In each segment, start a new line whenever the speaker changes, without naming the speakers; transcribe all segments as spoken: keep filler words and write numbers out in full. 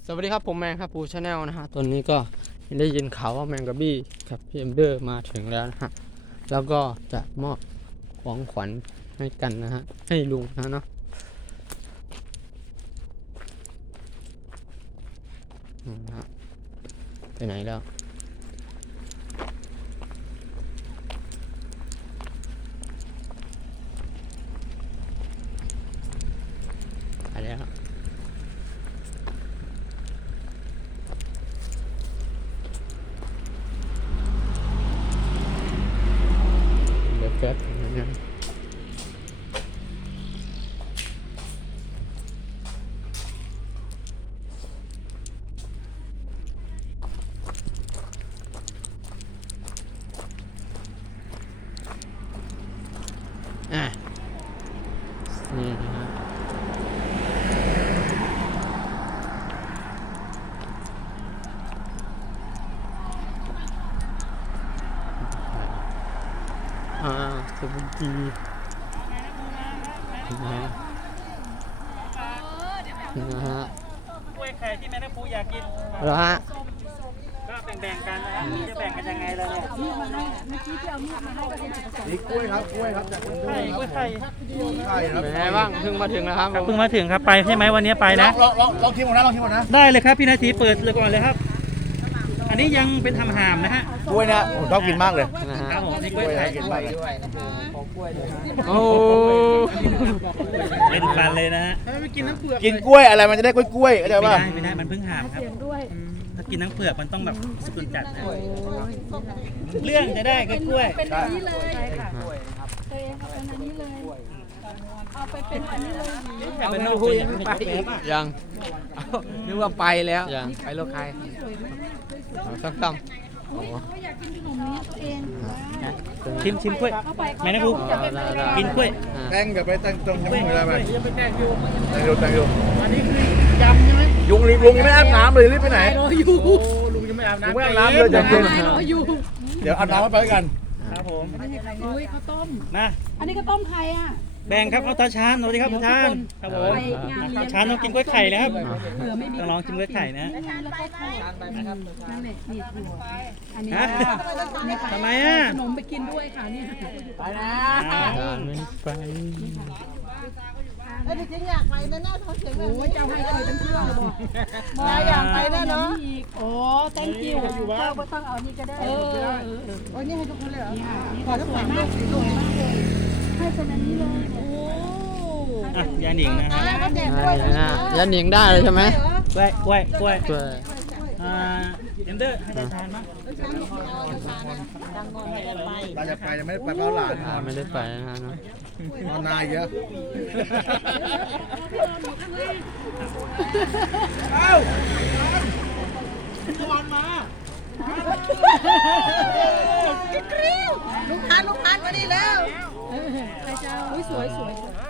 สวัสดีครับผมแมงครับปูชาแนลนะฮะตอนนี้ก็ได้ยินข่าวว่าแมงกะบี้กับพี่เอ็มเดอร์มาถึงแล้วนะฮะแล้วก็จะมอบของขวัญให้กันนะฮะให้ลุงนะเนาะนะฮะไปไหนแล้วไปแล้วแป๊บนะอ่ะนี่นะฮะอ่าสวัสดีนะฮะนะฮะ
กล้วยไข่ที่แม่น้ำปูอยากกิน
แล้วฮะ
ก็แบ่งๆกันนะจะแบ่งกันยังไงเลยเนี่ย
นี่กล้วยครับกล้วยครับจากคน
ไข่กล้วยไข่
ไข่ครับ
เป็นไงบ้างเพิ่งมาถึงแล้วครับ
เพิ่งมาถึงครับไปใช่ไหมวันนี้ไปนะ
ลองลองลองชิมก่อนนะลองชิมก่อนนะ
ได้เลยครับพี่นาทีเปิดเลยก่อนเลยครับ อันนี้ยังเป็นทำหามนะฮะ
กล้วยเนี่ยผมชอบกินมากเลย
นะฮะ
ครับผมนี่
ก
ก
ล้
ล้ว วย ย
ไข่
ไข่
กินมากเลย
โอ้
เล่นฟันเลยนะฮะ
กินกล้วยอะไรมันจะได้กล้วยกล้วยเข้าใจ
ไม่
ป่ะ
ได้ไม่ได้มันเพิ่งหามครับถ้ากินทั้งเปลือกมันต้องแบบสกุลจัดนะเรื่องจะได้ก็กล้วย
เป็นอันนี้เลยใช่ค่ะตัวเองเอาเป็นอันนี้เลย เอาไปเป็นอันนี้เลย
เอาไปคุยไป
ยัง
นึกว่าไปแล้ว
ยัง
ไปโลกใคร
เอาสักคำโอ้
เขาอยากกินขนมนี้ตัวเอง
ชิมชิมกล้วย
เข้าไปเขา
แม่น้ำปู
จะไป
กินกล้วย
แตงกับไปแตงตรงยัง
กล้วย
ไม่ได้ไหม
ยังไปแตงอยู่
แตงอยู่แตงอยู่
อันนี้คือยำใช่ไหม
ยุงลุงลุงไม่อาบน้ำเลยรีบไปไหน
รออยู่ลุงยังไม่อาบ
ลุง
น้ำ
ไม่อาบน้ำเลยเดี๋ยว
รออยู่
เดี๋ยวอาบน้ำไปกัน
ครับผม
อุ้ยข้าวต้ม
มา
อันนี้ข้าวต้มใครอ่ะ
แบ่งครับเอาตาชานสวัสดีครับตาชานครับผม
ไปงานเลี้ยง
ชานต้องกินกล้วยไข่นะครับ
เผื่อไม่มี
ต้องลองชิมกล้วยไข่นะ
แล้วก็ทอดนั่นแหละนี่ถั่วอันนี้
ฮะทำไมอ่ะ
ขนมไปกินด้วยค่ะเนี่ย
ทานไม่ไป
เออจริงๆอยากไปนะน่าท้องเสียง
โอ้ยเจ้าให้เคยเป็นเพื่อนเลยบอก
มาอยากไปนะเนาะ
อีกโอ้ thank you เจ้าก็ต้องเอานี่ก็ได้เออเออเออ
โอ้ยนี่ให้ทุกคนเลยเหรอ
นี่ค่ะนี่ก็สวยมากสวยมากเลยให้เป็นอันนี้เลยโอ้
อ่ะยาหนิงนะฮะ
แล้วก็แจก
ได้นะฮะยันหนิงได้เลยใช่ไหม
กล้วยกล้วยกล้วย
ตัว
อ่าเอ็มเดอร์ให้ตาชานมั้ง
เราจะไปจะไม่ได้ไปเพราะหลาน
อ่าไม่ได้ไปนะฮะเนาะ
นอนนายเยอะ
ลูกค้าลูกค้ามาดีแล้ว
ใครจะเอาอุ้ยสวยสวย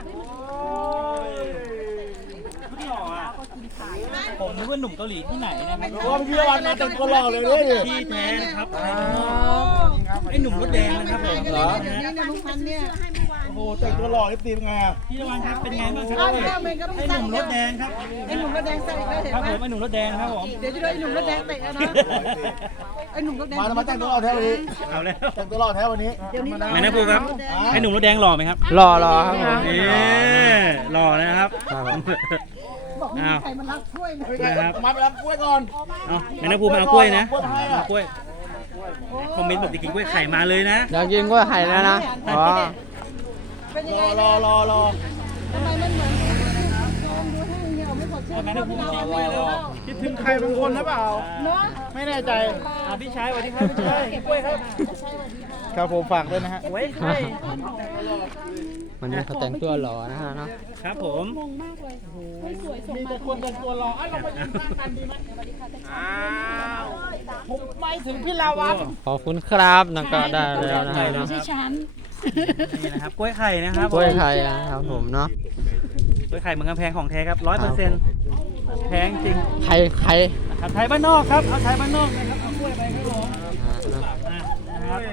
ไม่หล่ออ่ะผมนึกว่าหนุ่มเกาหลีที่ไหนนะครับ
โอ้พี่วันมาแต่งตัวหล่อเลยด้วยดิ
ที่แท้นะครับไอ้หนุ่มรถแดงนะครับผม
เหรอ
นี่นะลุงพันเนี่ย
โอ้โหแต่งตัวหล่อนี่ตีเป็นไงอ่ะ
พี่ตะวันครับเป็นไงบ้างครับ
อ้าวเนี่ยมันก็
ไอ้
ไม่
ห
ใส่
นุ่มรถแดงครับ
ไอ้หนุ่มรถแดงใส่อีกแล้วเห็น
ครับ
ไหม
ผมไอ้หนุ่มรถแดงครับผม
เดี๋ยวจะได้ไอ้หนุ่มรถแดงเตะนะไอ้หนุ่มรถแดง
มามาแต่งตัวหล่อแท้วันนี้
เอาแล้ว
แต่งตัวหล่อแท้วันนี้
เดี๋ยวนี้
แม่นะปูครับไอ้หนุ่มรถแดงหล่อไหมครับ
รอรอครับผม
นี่หล่อนะครับ
ครับผม
บอกมีใครมารับถ้วยนะ
นะครับ
มาไปรับกล้วยก่อน
เอาแม่นะปูมาเอากล้วยนะเอากล้วยคอมเมนต์บอกจะกินกล้วยไข่มาเลยนะ
อยากกินกล้วยไข่แล้วนะอ๋อ
เป็นยัง
ร
ไง
อรอรอรอ
ทำไมมันเหมือนลองดูให้เหี่ยวไม่สดชื่น
แม่นะปูมาเอากล้วยแล้ว
คิดถึงใครบางคนหรือเปล่า
เนาะ
ไม่แน่ใจ
อ่าพี่ชายสวัสดีครับพี่ชายกล้วยครับ
ครับผมฝากด้วยนะฮะ
ไว้ไข่
วันนี้เขาแต่งตัวหล่อนะฮะเนาะ
ครับผม
งงมากเลยเฮ้ยสวยส่ง
มี
มา
แต่คนแต่งตัวหล่อเอ้ยเราไปยืนข้างกันดีไหมอ้าวผมไม่ถึงพี่ลาวัน
ขอบคุณครับนะก็ได้แล้วนะฮะ
ไม่
เนาะ
ใช่ฉัน
นี่นะครับกล้วยไข่นะครับ
กล้วยไข่นะครับผมเนาะ
กล้วยไข่เมืองกำแพงของแท้ครับร้อยเปอร์เซ็นต์แพงจริง
ไข่ไข่
เอาไทยบ้านนอกครับเอาไทยบ้านนอกนะครับเอากล้วยไปครับผม
อ่าเนาะ
อ่ะนะครับ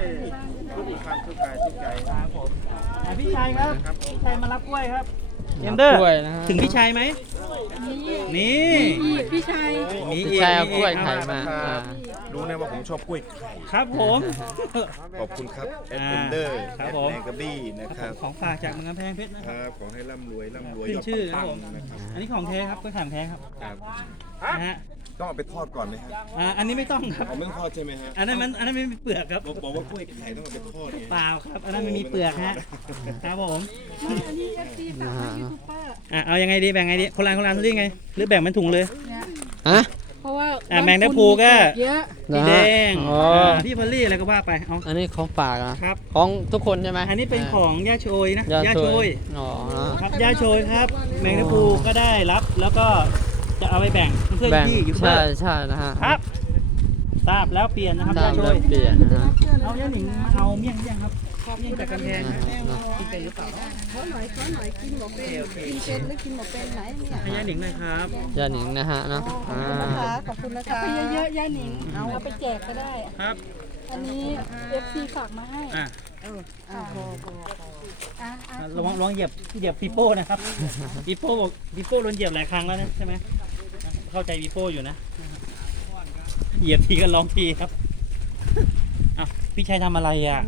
ครับผมอ่ะพี่ชายครับพี่ชายมารับกล้วยครับเอ็มเดอร์
กล้วยนะฮะ
ถึงพี่ชายไหม
นี่
นี่
อีกพี่ชาย
โอ้มี
พี่
อีก
ชายเอา
มี
กล้วย
อี
ไข่มาอ่า
รู้นะว่าผมชอบกล้วยไข่
ครับผม
ขอบคุณครับแอด
อ่า
เอนเดอร์
ครั
แอบ ด
ผม
แมงกะบี้นะครับ
ของฝากจากเมืองกำแพงเพชรนะ
ค
ครับ
รับขอให้ร่ำรวยร่ำรวย
ขึ้น
ยอด
ชื่อนะ
ปั
ผ
ง
ม
ๆนะครับ
อันนี้ของแท้ครับกล้วยไข่ของแท้ครับ
ครับ
นะฮะ
ต้องเอาไปทอดก่อนไหมครับ
อ่าอันนี้ไม่ต้องครับ
ผมไม่ต้องทอดใช่ไหมฮะ
อันนั้นมันอันนั้นไม่มีเปลือกครับ
บอกบอกว่ากล้วยไข่ต้องเอาไปทอดไง
เปล่าครับ อันนั้นไม่มีเปลือกฮะครับผม
อันนี้เอฟซีฝากให้ยูทูบเบอร์
อ่ะเอายังไงดีแบ่งไงดีคนละคนละที่ไงหรือแบ่งเป็นถุงเลย
เนี่ย
ฮะ
เพราะว่า
อ่ะแมงดาพูก็
เยอะ
พี่แดง
อ๋อ
อ่าพี่พอลลี่อะไรก็ว่าไปเอา
อันนี้ของฝากนะครับ ของทุกคนใช่ไหม
อันนี้เป็นของย่าโชยนะ
ย่า
ย่า
โช
โช
ย
ย
อ๋อ
ครับย่าโชยครับ แมงดาพูก็ได้รับแล้วก็จะเอาไปแบ่งเพื่อน
แบ่ง
พี่ยูทูบเบ
ใช่
อร์
ใช่นะฮะ
ครับทราบแล้วเปลี่ยนนะครับ
ตา
ย่าม โช
เริ่
ย
มเปลี่ยนนะฮะ
เอาย่าหนิงมาเอาเมี่ยงยังครับเมี่ยงจากกำแพงนะ
อ่านะ
กินเป็นหรือเปล่า
ขอหน่อยขอหน่อยกินหมกเป็นกินเป็นหรือกินหมกเป็นไหนเนี่ย
ให้ย่าหนิงหน่อยครับ
ยาหนิงนะฮะเนาะอ่า
นะคะขอบคุณนะคะ
ไปเยอะๆย่าหนิงเอาไปแจกก็ได้
ครับ
อันนี้เอฟซีฝากมาให้
อ่ะ
อ่าพอพอ
อ่ะอ่ะ
ระวังระวังเหยียบเหยียบปีโป้นะครับปีโป้บอกปีโป้โดนเหยียบหลายครั้งแล้วนะใช่ไหมเข้าใจปีโป้อยู่นะเหยียบทีก็ร้องทีครับอ้าวพี่ชัยทำอะไรอ่ะ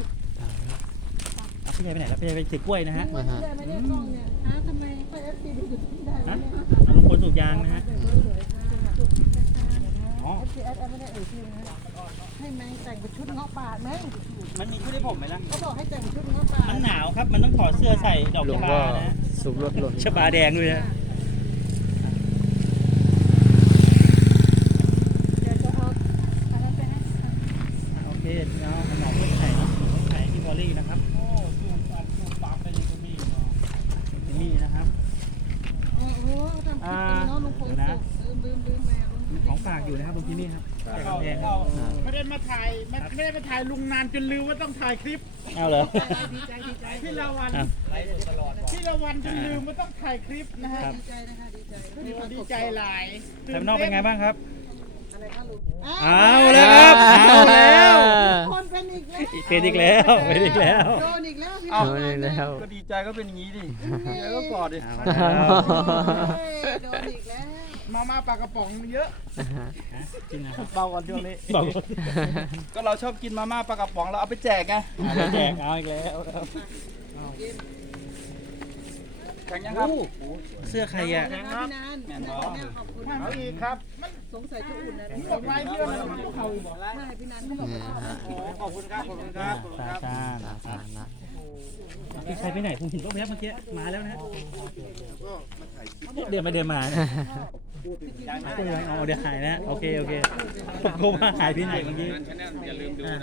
อ้าวพี่ชัยไปไหนแล้วพี่ชัยไปถือกล้วยนะฮะ
นะฮะ
ไม่ได้กล้องเนี่ยฮะทำไมไปเอฟซีดูได้
ฮะเอาลุงพลสูบยางนะฮะอ๋อ
เอฟซีแอดไม่ได้เอ่ยชื่อนะให้แมงแต่งเป็นชุดเงาะป่าไหม
มันมีชุดให้ผมไหมล่ะ
เขาบอกให้แต่งเป็นชุดเงาะป่า
มันหนาวครับมันต้องถอดเสื้อใส่ดอก
ลุ
ชะ
ง
บา
ก็
นะฮะ
สูบรถหล่น
ชะบาแดงด้วยนะ
เดี๋ยวจะเอาอันนั้นไปให้
โอเคเอาขนมกล้วยไข่เนาะกล้วยไข่ที่บอลลี่นะครับโอ้สูบอัดสูบปากไปยังก็มีมีนะครับ
โอ้โหทำคลิปเป็นน้องลุงพงศ์ลืมลืมลืมไป
ของฝากอยู่นะครับตรงที่นี่ครับจากกำแพงครับ
ไม่ได้มาถ่ายไม่ไม่ได้มาถ่ายลุงนานจนลืมว่าต้องถ่ายคลิป
เอาเหรอ
ดีใจดีใจพี่ละวัน
อ่ะ
พี่ละวันจนลืมว่าต้องถ่ายคลิปนะฮะ
ครับ
ดีใจนะคะดีใจ
ดีใจหลาย
แต่นอกเป็นไงบ้างครับ
อะไรคะลุง
เอาแล้วครับเอาแล้ว
คนเป็นอีกแล้ว
เป็นอีกแล้วเป็นอีกแล้ว
โดนอีกแล้วพี่
เอาเลยแล้ว
ก็ดีใจก็เป็นอย่างนี้ดิเดี๋ยวก็กอดดิ
เอาแล้ว
โดนอีกแล้ว
มาม่าปลากระป๋องเยอะ
จริงนะครับ
เบาก่อนช่วงนี้
บอก
ก็เราชอบกินมาม่าปลากระป๋องเราเอาไปแจกไง
เอาไปแจกเอาอีกแล้วครับ
แข่งยังครับ
เสื้อใครอ่ะ
พี่นานพี่นานขอบคุณ
เอาอีกครับ
สงสัยจะอุ่นนะ
ดอกไม้ที่เราเขา
ใช่พี่นานเขาบอก
นี่
ว่า
ฮะ
ขอบคุณครับ ขอบคุณครับ
ตาชาญ
ตาสารนะ
พี่ใครไปไหนผมเห็นว่าแวบเมื่อกี้มาแล้วนะฮะเดินมาเดินมาเนี่ยเดินมาเอาเดี๋ยวหายนะโอเคโอเคผมก็ว่าหายที่ไหนเมื่อกี้อย่าลืมดู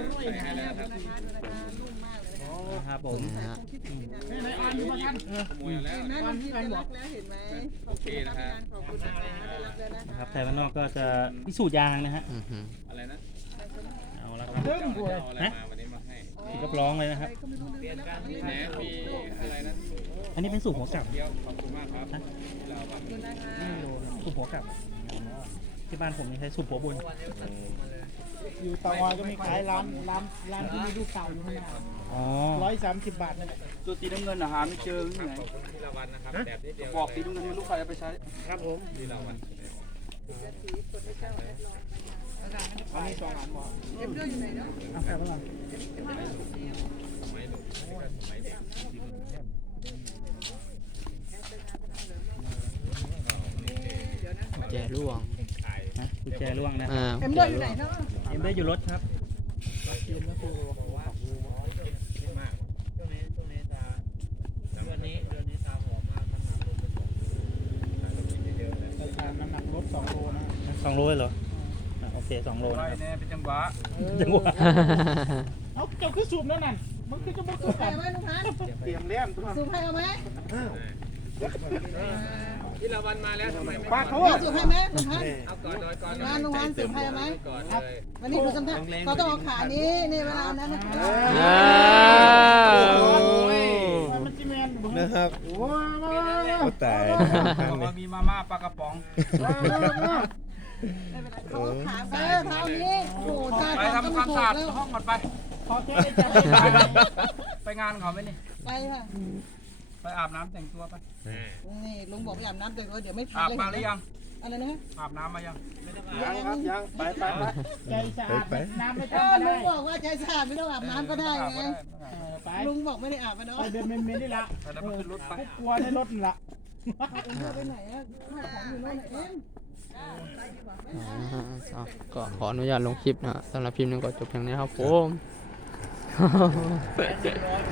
นะครับผม
นะฮะ
ในออนอยู่มาท่าน
นั่นพี่ได้รับแล้วเห็นไหมขอบคุณนะคะขอบคุณนะคะได้รับแล้วนะ
นะค
คะ
รับแต่ว่านอกก็จะพิสูจน์ยางนะฮะ
อือหือ
เอาละครับ
ซึ่ง
นะที่ก็ร้องเลยนะครับ อันนี้เป็นสูตรหัวกลับขอบคุณมากครับสูตรหัวกลับที่บ้านผมนี่ใช้สูตรหัวบน
อยู่เตางอยก็มีขายร้านร้านร้านที่มีลูกเต่าอยู่ข้างหน้า
อ๋อ
ร้อยสามสิบบาทนั่นแหละ
ตัวสีน้ำเงินอาหารไม่เจอที่ไหนบอกสีน้ำเงินให้ลูกใครเอาไปใช้
ครับผมอันนี้สองอันหมด
เอากลับมาก่อน
แจร่วง
นะกุญแจร่วงนะ
อ่า
เอ็ม
แจ
เดอร์อยู่
ร่
ไหน
วง
เนาะ
เอ็มได้อยู่รถครับ
น้ำหนักลดสองโลนะ
สองโลเลยเหรออ่ะโอเคสองโล
ไร
นะครับ
แน่เป็นจังหวะ
จังหวะ
เอาเจ้าคือสูบนั่นน่ะมันคือจะมาสูบ
ใคร
กัน
ไหมลุงพัน
เตรียมเลี้ยมตัว
สูบให้เอาไหม
พี่ละวันมาแล้วทำไมไม่
ปลาเขา
เอา
อ่ะ
สูบให้ไหมลุงพัน
เอาก่อนนอนก่อน
งานลุงพันสูบให้เอาไหมวันนี้ดูสำคัญเขาต้องเอาขานี้นี่เวลานั้นนะ
อ้าว
มันจีแมน
นะครับ
โอ้ย
ก็แต่
บอกว่ามีมาม่าปลากระป๋อง
เขาเอาขาเออเท้านี้โอ้โหตาย
ไปทำความสะอาดห้องก่อนไป
ขอแค่ได้จับ
ไปงานเขาไหมนี่
ไปค่ะ
ไปอาบน้ำแต่งตัวไป
นี่ลุงบอกไปอาบน้ำแต่งตัวเดี๋ยวไม่ทัน
อาบ
เลย
มาหรือยัง
ออะไรนะ
อาบน้ำมายัง
ยังครับยังไปไปไป
ใจสะอาด
ไป
น้ำไม่
เอ
ต้อง
อ
ก็
ลุ
ได้
งบอกว่าใจสะอาดไม่ต้องอาบน้ำก็ได้ไง
เออไป
ลุงบอกไม่ได้อาบนะเนาะ
ไปเดินเมนๆนี่ละ
แล้วมันขึ้นรถไป
กลัวในรถนี่ละ
เอ็มไปไหนอะข้าวของอยู่โน่นน่ะเอ็ม
อ่าก็ขออนุญาตลงคลิปนะฮะสำหรับคลิปนี้ก็จบเพียงนี้ครับผม